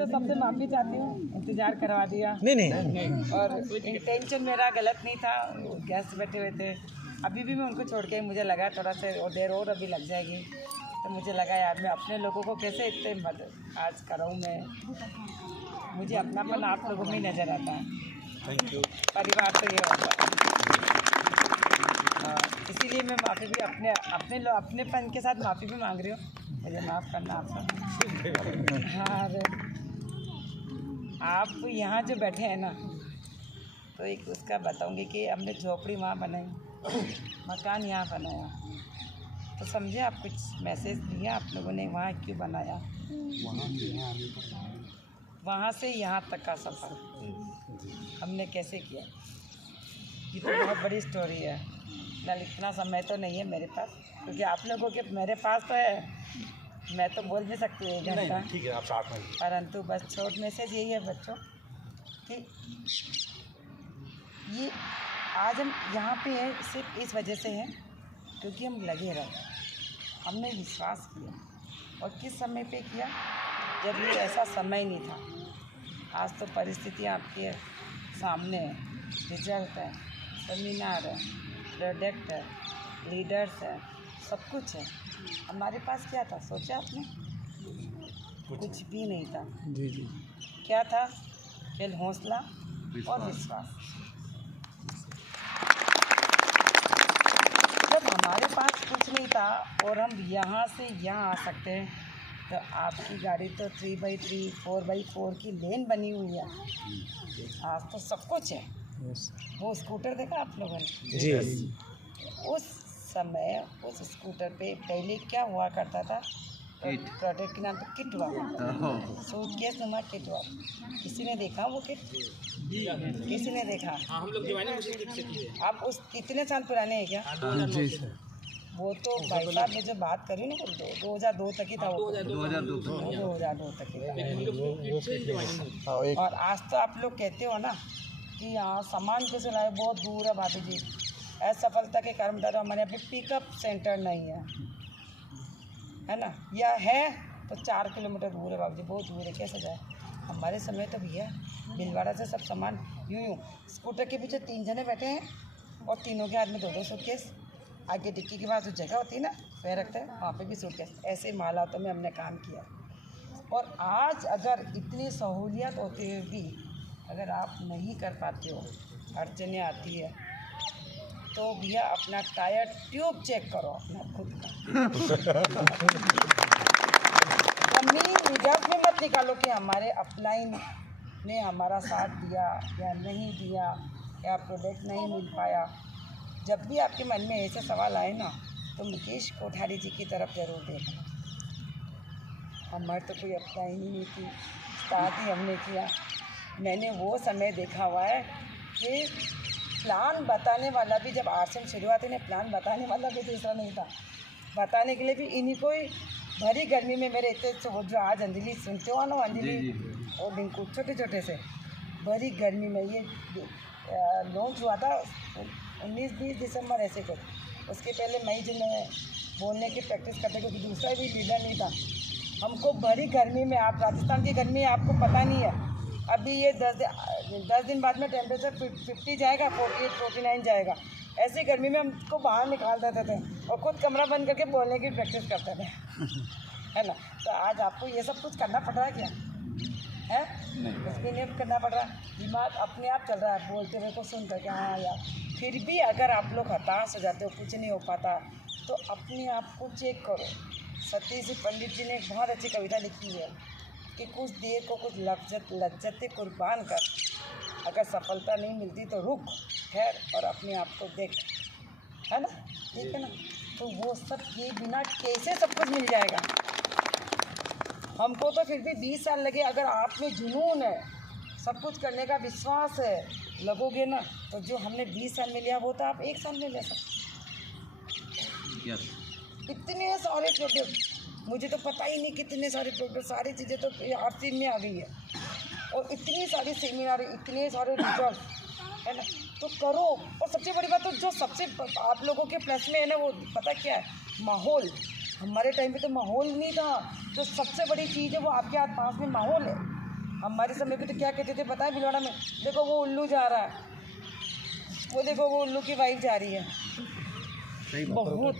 तो सबसे माफ़ी चाहती हूँ, इंतज़ार करवा दिया। नहीं और इंटेंशन मेरा गलत नहीं था, गेस्ट बैठे हुए थे। अभी भी मैं उनको छोड़ के मुझे लगा थोड़ा सा और देर और अभी लग जाएगी, तो मुझे लगा यार मैं अपने लोगों को कैसे इतने मदद आज कराऊँ मैं। मुझे अपनापन आप लोगों में ही नज़र आता है। Thank you. परिवार तो ये होता है, इसीलिए मैं माफ़ी भी अपनेपन के साथ माफ़ी भी मांग रही हूँ। मुझे माफ़ करना आप सब। हाँ, आप यहाँ जो बैठे हैं ना, तो एक उसका बताऊँगी कि हमने झोपड़ी वहाँ बनाई, मकान यहाँ बनाया, तो समझे आप कुछ मैसेज दिया आप लोगों ने वहाँ क्यों बनाया, वहाँ से यहाँ तक का सफ़र हमने कैसे किया। ये तो बहुत बड़ी स्टोरी है। फिलहाल इतना समय तो नहीं है मेरे पास, क्योंकि आप लोगों के मेरे पास तो है, मैं तो बोल भी सकती हूँ 1 घंटा। ठीक है, आप साथ में। परंतु बस छोट मैसेज यही है बच्चों कि ये आज हम यहाँ पे हैं सिर्फ इस वजह से हैं क्योंकि हम लगे रहे, हमने विश्वास किया। और किस समय पे किया, जब ये ऐसा समय नहीं था। आज तो परिस्थितियाँ आपके सामने है, रिजल्ट है, सेमिनार है, प्रोडक्ट है, लीडर्स है, सब कुछ है। हमारे पास क्या था, सोचा आपने? कुछ भी नहीं था। जी। क्या था? केवल हौसला और विश्वास। जब हमारे पास कुछ नहीं था और हम यहाँ से यहाँ आ सकते हैं, तो आपकी गाड़ी तो 3x3 4x4 की लेन बनी हुई है। आज तो सब कुछ है। वो स्कूटर देखा आप लोगों ने? जी। उस समय उस स्कूटर पे पहले क्या हुआ करता था, प्रोडक्ट के नाम पे किट हुआ, सूटकेस नुमा किट हुआ। किसी ने देखा वो किट? किसी ने देखा? हम लोग जवानी में किट से किए। आप उस कितने साल पुराने हैं क्या? जी सर। वो तो भाई साहब मैं जो बात कर रही हूँ ना, 2002 तक ही था वो। 2002 तक ही था। और आज तो आप लोग कहते हो ना कि यहाँ सामान को सुनाए बहुत दूर है भाभी जी, असफलता के कर्मचारी हमारे यहाँ पे पिकअप सेंटर नहीं है ना, या है तो 4 किलोमीटर दूर है भाभी जी, बहुत दूर है, कैसे जाए। हमारे समय तो भैया भीलवाड़ा से सब सामान यूँ स्कूटर के पीछे 3 जने बैठे हैं और तीनों के हाथ में 2-2 सूटकेस, आगे डिक्की के पास जो जगह होती है ना वह रखते हैं, वहाँ पे भी सूटकेस। ऐसे हालातों में हमने काम किया। और आज अगर इतनी सहूलियत होते हुए भी अगर आप नहीं कर पाते हो, अड़चनें आती है, तो भैया अपना टायर ट्यूब चेक करो अपना खुद का। जमीन रिजर्व में मत निकालो कि हमारे अपलाइन ने हमारा साथ दिया या नहीं दिया या प्रोडक्ट नहीं मिल पाया। जब भी आपके मन में ऐसे सवाल आए ना, तो मुकेश कोठारी जी की तरफ जरूर देखना। हमारे तो कोई अपलाइन ही नहीं थी, स्टार्ट ही हमने किया। मैंने वो समय देखा हुआ है कि प्लान बताने वाला भी, जब आश्रम शुरुआत में प्लान बताने वाला भी दूसरा नहीं था, बताने के लिए भी इन्हीं को ही भरी गर्मी में मेरे इतने वो जो आज अंजलि सुनते हो ना, अंजलि और बिल्कुल छोटे छोटे से भरी गर्मी में ये लॉन्च हुआ था 19-20 दिसंबर ऐसे कुछ। उसके पहले मई जून में बोलने की प्रैक्टिस करते, क्योंकि दूसरा भी लीडर नहीं था। हमको भरी गर्मी में, आप राजस्थान की गर्मी आपको पता नहीं है, अभी ये 10 दिन बाद में टेम्परेचर 50 जाएगा, 48-49 जाएगा। ऐसी गर्मी में हमको बाहर निकाल देते थे और खुद कमरा बंद करके बोलने की प्रैक्टिस करते थे, है ना। तो आज आपको ये सब कुछ करना पड़ रहा है क्या? है कुछ भी नहीं करना पड़ रहा, दिमाग अपने आप चल रहा है, बोलते हुए को सुन करके हाँ यार। फिर भी अगर आप लोग हताश हो जाते हो, कुछ नहीं हो पाता, तो अपने आप को चेक करो। सतीश पंडित जी ने एक बहुत अच्छी कविता लिखी है कि कुछ देर को कुछ लज्जतें कुर्बान कर, अगर सफलता नहीं मिलती तो रुक ठहर और अपने आप को देख, है ना, ठीक है ना। तो वो सब के बिना कैसे सब कुछ मिल जाएगा? हमको तो फिर भी 20 साल लगे। अगर आप में जुनून है, सब कुछ करने का विश्वास है, लगोगे ना, तो जो हमने 20 साल में लिया वो तो आप 1 साल में ले सकते। इतने सारे प्रोडक्ट, मुझे तो पता ही नहीं कितने सारे प्रोडक्ट, सारी चीज़ें तो आरती में आ गई है, और इतनी सारी सेमिनार, इतने सारे रिजल्ट, है ना। तो करो। और सबसे बड़ी बात तो जो सबसे आप लोगों के प्लस में है ना, वो पता क्या है? माहौल। हमारे टाइम पे तो माहौल नहीं था। जो सबसे बड़ी चीज़ है वो आपके पास में माहौल है। हमारे समय पे तो क्या कहते थे पता है भिलवाड़ा में, देखो वो उल्लू जा रहा है, वो देखो वो उल्लू की वाइफ जा रही है। बहुत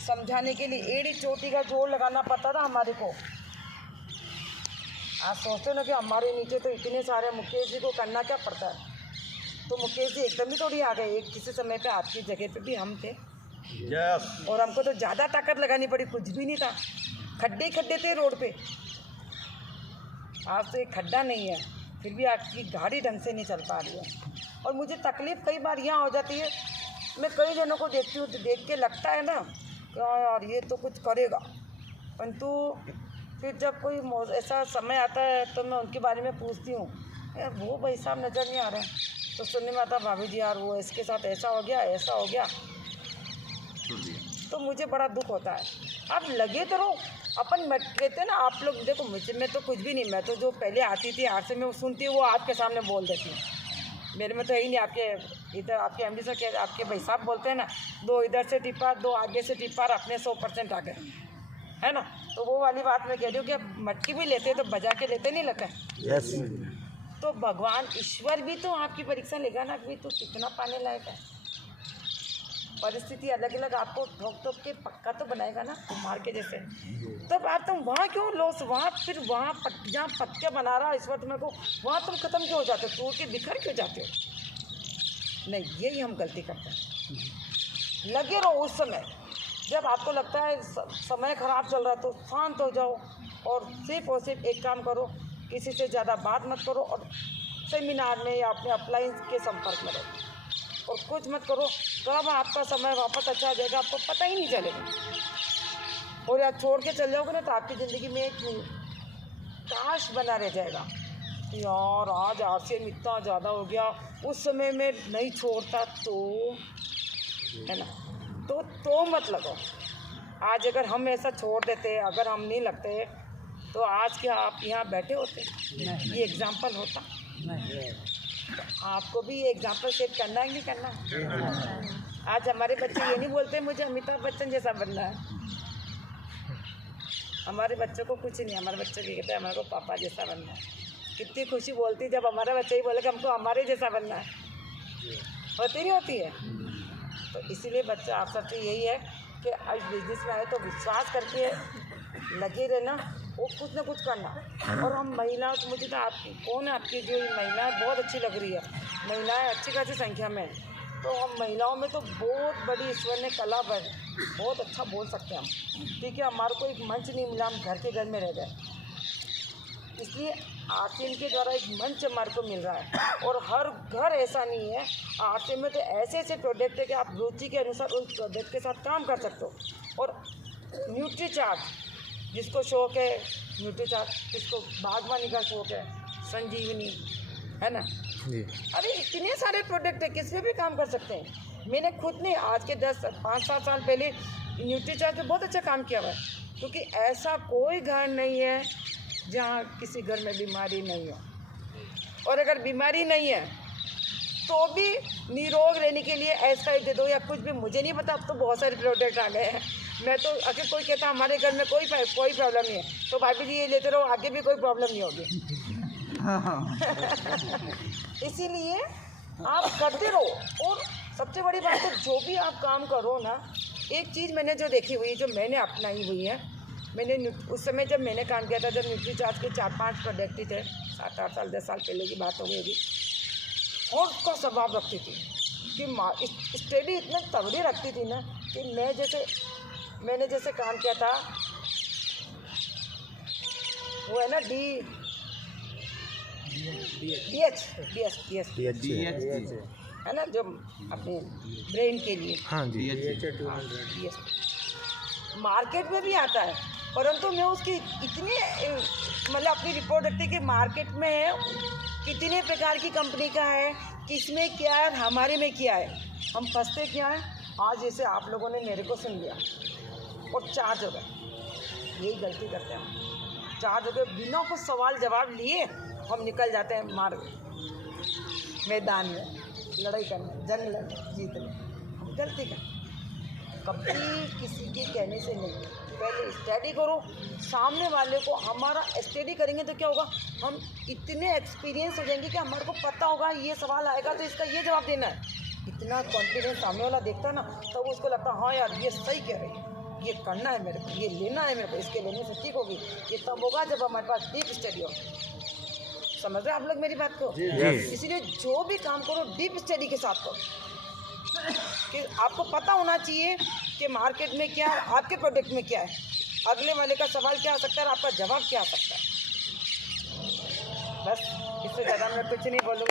समझाने के लिए एड़ी चोटी का जोर लगाना पड़ता था हमारे को। आज सोचते हो ना कि हमारे नीचे तो इतने सारे मुकेश जी को करना क्या पड़ता है, तो मुकेश जी एकदम ही थोड़ी आ गए। एक किसी समय पे आपकी जगह पे भी हम थे और हमको तो ज़्यादा ताकत लगानी पड़ी, कुछ भी नहीं था, खड्डे ही खड्डे थे रोड पे। आज तो एक खड्डा नहीं है, फिर भी आपकी गाड़ी ढंग से नहीं चल पा रही है। और मुझे तकलीफ़ कई बार यहाँ हो जाती है, मैं कई जनों को देखती हूँ तो देख के लगता है ना यार ये तो कुछ करेगा, परंतु फिर जब कोई ऐसा समय आता है तो मैं उनके बारे में पूछती हूँ, यार वो भाई साहब नज़र नहीं आ रहे हैं, तो सुनने में आता भाभी जी यार वो इसके साथ ऐसा हो गया ऐसा हो गया, तो मुझे बड़ा दुख होता है। आप लगे तो रहो, अपन कहते हैं ना, आप लोग देखो मुझे में तो कुछ भी नहीं, मैं तो जो पहले आती थी आज से मैं वो सुनती हूँ वो आपके सामने बोल देती हूँ, मेरे में तो यही नहीं। आपके इधर आपके एमडी से क्या आपके भाई साहब बोलते हैं ना, दो इधर से टिप्पा दो आगे से टिप्पा अपने 100% आ गए, है ना, तो वो वाली बात मैं कह रही हूँ कि मटकी भी लेते तो बजा के लेते नहीं लगा। यस तो भगवान ईश्वर भी तो आपकी परीक्षा लेगा ना कि तो कितना पाने लायक है। परिस्थिति अलग अलग आपको ठोक ठोक के पक्का तो बनाएगा ना कुम्हार के जैसे। तब आप तुम वहाँ क्यों लॉस, वहाँ फिर वहाँ जहाँ पक्के बना रहा ईश्वर तुम्हें को, वहाँ तुम ख़त्म क्यों हो जाते हो, टूट के बिखर क्यों जाते हो। नहीं, यही हम गलती करते हैं। लगे रहो उस समय जब आपको लगता है समय ख़राब चल रहा है तो शांत हो जाओ और सिर्फ एक काम करो, किसी से ज़्यादा बात मत करो और सेमिनार में या अपने अप्लायंस के संपर्क में रहो और कुछ मत करो। कब आपका समय वापस अच्छा आ जाएगा आपको पता ही नहीं चलेगा। और यार छोड़ के चल जाओगे ना तो आपकी ज़िंदगी में एक काश बना रह जाएगा, यार आज आरसीएम इतना ज़्यादा हो गया, उस समय में नहीं छोड़ता तो, है ना, तो मत लगो। आज अगर हम ऐसा छोड़ देते, अगर हम नहीं लगते तो आज क्या आप यहाँ बैठे होते, ये एग्जाम्पल होता। तो आपको भी ये एग्जाम्पल सेट करना है नहीं करना। आज हमारे बच्चे ये नहीं बोलते मुझे अमिताभ बच्चन जैसा बनना है, हमारे बच्चों को कुछ नहीं, हमारे बच्चे भी कहते हैं हमारे को पापा जैसा बनना है। कितनी खुशी बोलती जब हमारा बच्चा ही बोले कि हमको हमारे जैसा बनना है, होती नहीं होती है। तो इसीलिए बच्चा आप सबसे यही है कि आज बिजनेस में आए तो विश्वास करके लगे रहना वो कुछ ना कुछ करना। और हम महिला, तो मुझे तो आपकी कौन है आपकी जो महिला बहुत अच्छी लग रही है, महिलाएं अच्छी खासी संख्या में, तो हम महिलाओं में तो बहुत बड़ी ईश्वर ने कला बहुत अच्छा बोल सकते हैं हम। ठीक है, हमारे को एक मंच नहीं मिला, हम घर के घर में रह गए, इसलिए आरसीएम के द्वारा एक मंच हमारे को मिल रहा है। और हर घर ऐसा नहीं है, आरसीएम में तो ऐसे ऐसे प्रोडक्ट है कि आप रुचि के अनुसार उन प्रोडक्ट के साथ काम कर सकते हो। और न्यूट्री चार्ट, जिसको शौक है न्यूट्री चार्ट, जिसको बागवानी का शौक है, संजीवनी, है ना, अरे इतने सारे प्रोडक्ट है, किस में भी काम कर सकते हैं। मैंने खुद ने आज के 5-7 साल पहले न्यूट्री चार्ट पे बहुत अच्छा काम किया हुआ है, क्योंकि ऐसा कोई घर नहीं है जहाँ किसी घर में बीमारी नहीं हो। और अगर बीमारी नहीं है तो भी निरोग रहने के लिए ऐसा दे दो या कुछ भी, मुझे नहीं पता, अब तो बहुत सारे प्रोडक्ट आ गए हैं। मैं तो अगर कोई कहता हमारे घर में कोई प्रॉब्लम नहीं है तो भाभी जी ये लेते रहो, आगे भी कोई प्रॉब्लम नहीं होगी। इसीलिए आप करते रहो। और सबसे बड़ी बात है जो भी आप काम करो ना, एक चीज़ मैंने जो देखी हुई, जो मैंने अपनाई हुई है, मैंने उस समय जब मैंने काम किया था, जब न्यूट्री चार्ज के 4-5 प्रोडक्ट ही थे, 7-8 साल 10 साल पहले की बात हो गई अभी, और उसका स्वभाव रखती थी कि स्टडी इतने तगड़ी रखती थी ना कि मैंने जैसे काम किया था, वो है ना DH है ना, जो अपने ब्रेन के लिए, हाँ जी, मार्केट में भी आता है, परंतु मैं उसकी इतनी मतलब अपनी रिपोर्ट रखती कि मार्केट में कितने प्रकार की कंपनी का है, किसमें क्या है, हमारे में क्या है, हम फंसते क्या है। आज जैसे आप लोगों ने मेरे को सुन लिया और चार्ज हो गए, यही गलती करते हैं हम, चार्ज हो गए, बिना कुछ सवाल जवाब लिए हम निकल जाते हैं मार्ग मैदान में लड़ाई करने, जंग लड़ने, जीतने। हम गलती करते कभी किसी के कहने से नहीं। पहले स्टडी करो, सामने वाले को हमारा स्टडी करेंगे तो क्या होगा, हम इतने एक्सपीरियंस हो जाएंगे कि हमारे को पता होगा ये सवाल आएगा तो इसका ये जवाब देना है। इतना कॉन्फिडेंस सामने वाला देखता ना, तब तो उसको लगता हाँ यार ये सही कह रही है, ये करना है मेरे को, ये लेना है मेरे को, इसके लेने से ठीक होगी। ये तब होगा जब हमारे पास डीप स्टडी हो। समझ रहे हैं आप लोग मेरी बात को? इसीलिए जो भी काम करो डीप स्टडी के साथ करो, कि आपको पता होना चाहिए कि मार्केट में क्या है, आपके प्रोडक्ट में क्या है, अगले वाले का सवाल क्या आ सकता है और आपका जवाब क्या आ सकता है। बस इससे ज़्यादा मैं कुछ नहीं बोलूँगी।